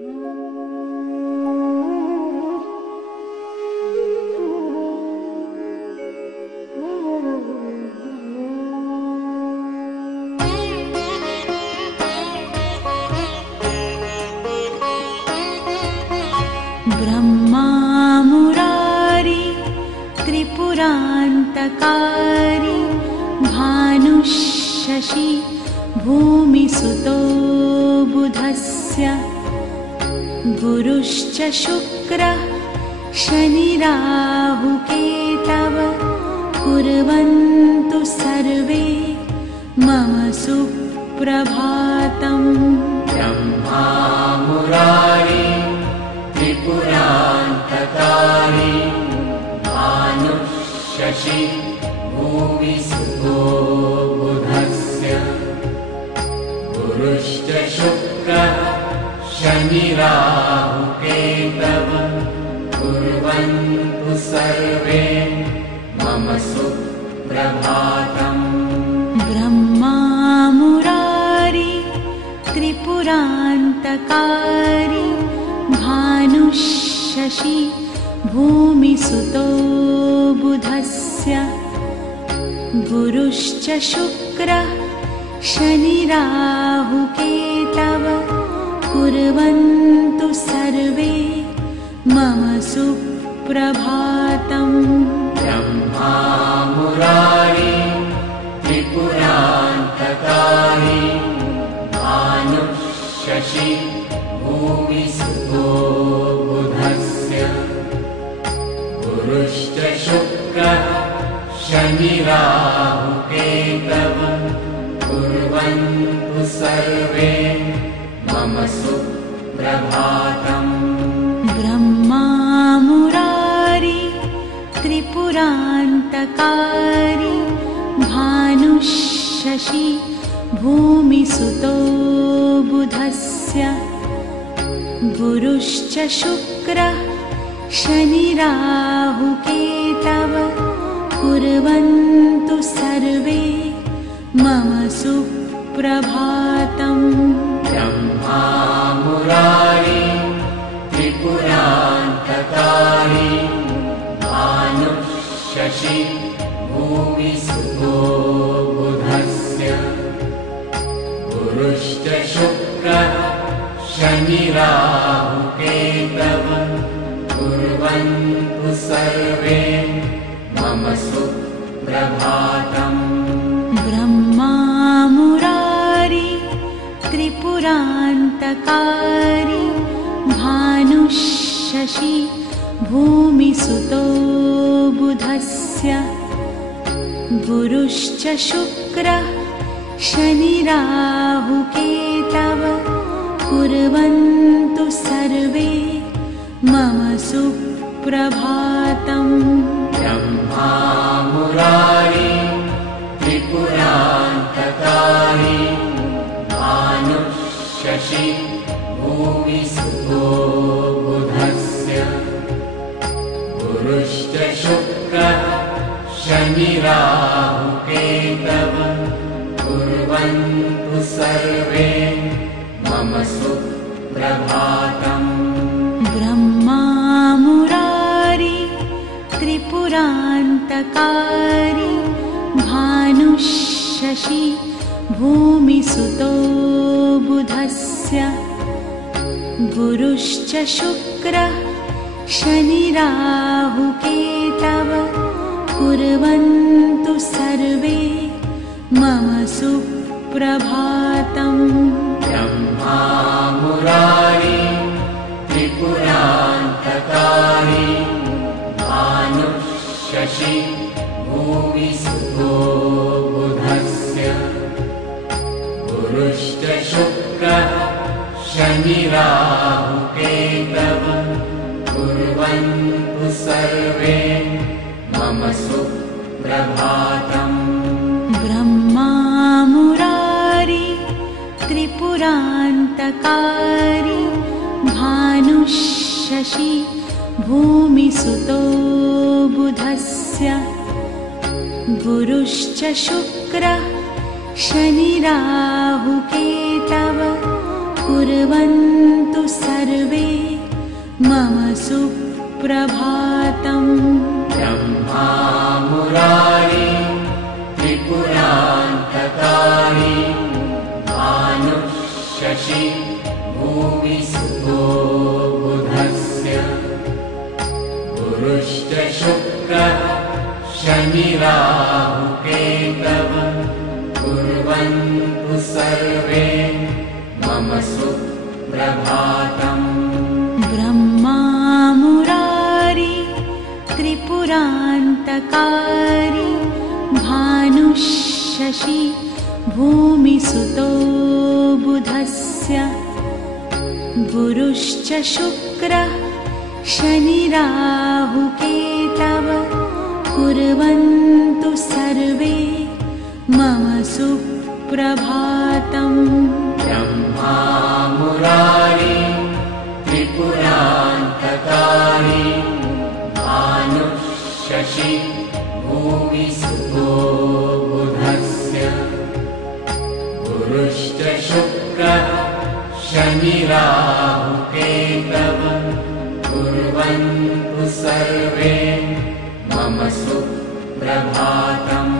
ब्रह्मा मुरारी त्रिपुरान्तकारी भानुशशि भूमिसुतो बुधस्य गुरुश्च शुक्रः शनिराहुकेतव कुर्वन्तु सर्वे मम सुप्रभातम्। ब्रह्मा मुरारी त्रिपुरान्तकारी भानुशशि भूमिसुतो बुधस्य गुरुश्च शुक्रः शनिराहुकेतव कुर्वन्तु सर्वे मम सुप्रभातम्। ब्रह्मा मुरारी त्रिपुरान्तकारी भानुशशि भूमिसुतो बुधस्य गुरुश्च शुक्रः शनिराहुकेतव कुर्वन्तु सर्वे मम सुप्रभातम्। ब्रह्मा मुरारी त्रिपुरान्तकारी भानुशशि भूमिसुतो बुधस्य गुरुश्च शुक्रः शनिराहुकेतव कुर्वन्तु सर्वे मम सुप्रभातम्। ब्रह्मा मुरारी त्रिपुरान्तकारी भानुशशि भूमिसुतो बुधस्य गुरुश्च शुक्रः शनिराहुकेतव कुर्वन्तु सर्वे मम सुप्रभातम्। ब्रह्मा मुरारी त्रिपुरान्तकारी भानुशशि भूमिसुतो बुधस्य गुरुश्च शुक्रः शनिराहुकेतव कुर्वन्तु सर्वे मम सुप्रभातम्। ब्रह्मा मुरारी त्रिपुरान्तकारी भानुशशि भूमिसुतो बुधस्य गुरुश्च शुक्रः शनिराहुकेतव कुर्वन्तु सर्वे मम सुप्रभातम्। ब्रह्मा मुरारी त्रिपुरान्तकारी भानुशशि भूमिसुतो बुधस्य गुरुश्च शुक्रः शनिराहुकेतव कुर्वन्तु सर्वे मम सुप्रभातम्। ब्रह्मा मुरारी त्रिपुरान्तकारी भानुशशि भूमिसुतो बुधस्य गुरुश्च शुक्रः शनिराहुकेतव कुर्वन्तु सर्वे मम सुप्रभातम्। ब्रह्मा मुरारी त्रिपुरान्तकारी भानुशशि भूमिसुतो बुधस्य गुरुश्च शुक्रः शनिराहुकेतव कुर्वन्तु सर्वे मम सुप्रभातम्। ब्रह्मा मुरारी त्रिपुरान्तकारी भानुशशि भूमिसुतो बुधस्य गुरुश्च शुक्रः शनिराहुकेतव कुर्वन्तु सर्वे मम सुप्रभातम् ब्रह्मा मुरारी त्रिपुरान्तकारी भानुशशि भूमिसुतो बुधस्य गुरुश्च शुक्रः शनिराहुकेतव कुर्वन्तु सर्वे मम सुप्रभातम् ब्रह्मा मुरारी त्रिपुरान्तकारी भानुशशि भूमिसुतो बुधस्य गुरुश्च शुक्रः शनिराहुकेतव कुर्वन्तु सर्वे मम सुप्रभातम् ब्रह्मा मुरारी त्रिपुरान्तकारी भानुशशि भूमिसुतो बुधस्य गुरुश्च शुक्रः शनिराहुकेतव कुर्वन्तु सर्वे मम सुप्रभातम्